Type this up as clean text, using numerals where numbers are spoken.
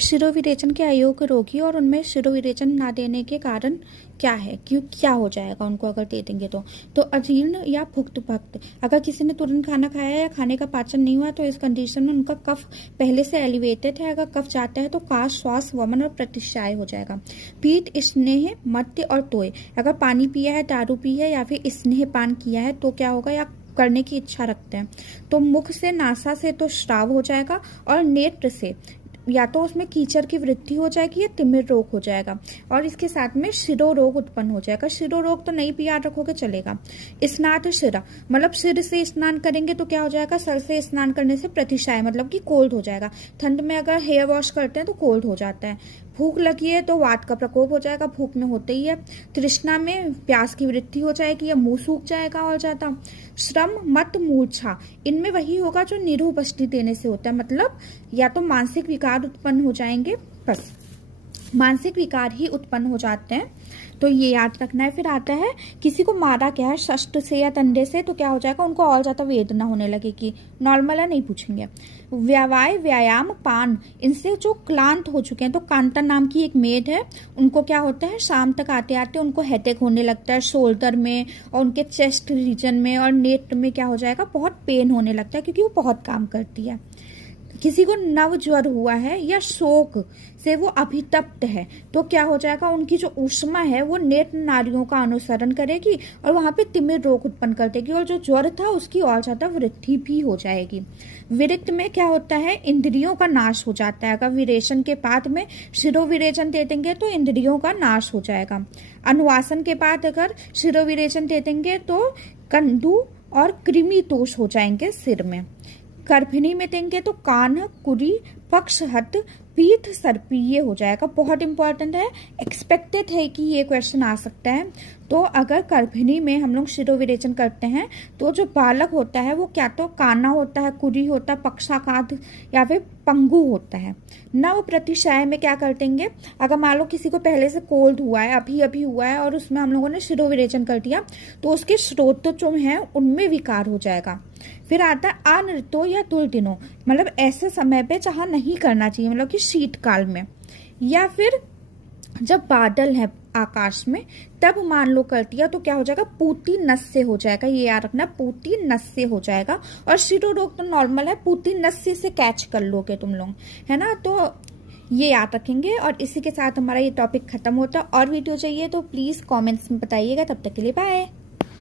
शिरोविरेचन के अयोग्य रोगी और उनमें शिरोविरेचन ना देने के कारण क्या है, क्यों क्या हो जाएगा उनको अगर दे देंगे तो अजीर्ण या भुक्त भक्त, अगर किसी ने तुरंत खाना खाया या खाने का पाचन नहीं हुआ तो इस कंडीशन में उनका कफ पहले से एलिवेटेड है, अगर कफ जाता है तो काश, श्वास, वमन और प्रतिशाय हो जाएगा। पीत, स्नेह, मद्य और तोय, अगर पानी पिया है, दारू पी है या फिर स्नेह पान किया है तो क्या होगा, या करने की इच्छा रखते हैं तो मुख से, नासा से तो श्राव हो जाएगा, और नेत्र से या तो उसमें कीचड़ की वृद्धि हो जाएगी या तिमिर रोग हो जाएगा, और इसके साथ में शिरो रोग उत्पन्न हो जाएगा। शिरो रोग तो नहीं भी याद रखोगे चलेगा। स्नात शिरा, मतलब सिर से स्नान करेंगे तो क्या हो जाएगा, सर से स्नान करने से प्रतिशाय मतलब कि कोल्ड हो जाएगा। ठंड में अगर हेयर वॉश करते हैं तो कोल्ड हो जाता है। भूख लगी है तो वात का प्रकोप हो जाएगा, भूख में होते ही है। तृष्णा में प्यास की वृद्धि हो जाएगी या मुंह सूख जाएगा और ज्यादा। श्रम, मत, मूर्छा, इनमें वही होगा जो निरुपष्टि देने से होता है, मतलब या तो मानसिक विकार उत्पन्न हो जाएंगे, बस मानसिक विकार ही उत्पन्न हो जाते हैं, तो ये याद रखना है। फिर आता है किसी को मारा क्या है, शस्त्र से या डंडे से, तो क्या हो जाएगा, उनको और ज्यादा वेदना होने लगेगी। नॉर्मल है, नहीं पूछेंगे। व्यायाम, व्यायाम, पान, इनसे जो क्लांत हो चुके हैं, तो कांता नाम की एक मेड है, उनको क्या होता है, शाम तक आते आते उनको हेडेक होने लगता है शोल्डर में और उनके चेस्ट रीजन में और नेट में क्या हो जाएगा, बहुत पेन होने लगता है क्योंकि वो बहुत काम करती है। किसी को नव ज्वर हुआ है या शोक से वो अभितप्त है तो क्या हो जाएगा, उनकी जो ऊष्मा है वो नेत्र नाड़ियों का अनुसरण करेगी और वहां पे तिमिर रोग उत्पन्न कर देगी, और जो ज्वर था उसकी और ज्यादा वृद्धि भी हो जाएगी। विरक्त में क्या होता है, इंद्रियों का नाश हो जाता है, अगर विरेचन के बाद में शिरोविरेचन दे देंगे तो इंद्रियों का नाश हो जाएगा। अनुवासन के बाद अगर शिरोविरेचन दे देंगे तो कंदू और कृमि दोष हो जाएंगे सिर में। गर्भिणी में देंगे तो कान, कुरी, पक्षहत, पीठ, सर्पीय हो जाएगा। बहुत इंपॉर्टेंट है, एक्सपेक्टेड है कि ये क्वेश्चन आ सकता है। तो अगर गर्भिणी में हम लोग शिरोविरेचन करते हैं तो जो बालक होता है वो क्या तो काना होता है, कुरी होता है, पक्षाघात या फिर पंगु होता है। नव प्रतिशय में क्या कर देंगे, अगर मान लो किसी को पहले से कोल्ड हुआ है, अभी अभी हुआ है और उसमें हम लोगों ने शिरोविरेचन कर दिया तो उसके स्रोत जो हैं उनमें विकार हो जाएगा। फिर आता है अनृतो या दुर्दिनों, मतलब ऐसे समय पे जहाँ नहीं करना चाहिए, मतलब कि शीतकाल में, या फिर जब बादल है आकाश में तब मान लो कर दिया तो क्या हो जाएगा, पूती नस से हो जाएगा। ये याद रखना, पूती नस से हो जाएगा। और शिरो रोग तो नॉर्मल है, पूती नस से कैच कर लोगे तुम लोग, है ना। तो ये याद रखेंगे और इसी के साथ हमारा ये टॉपिक खत्म होता है। और वीडियो चाहिए तो प्लीज कमेंट्स में बताइएगा। तब तक के लिए बाय।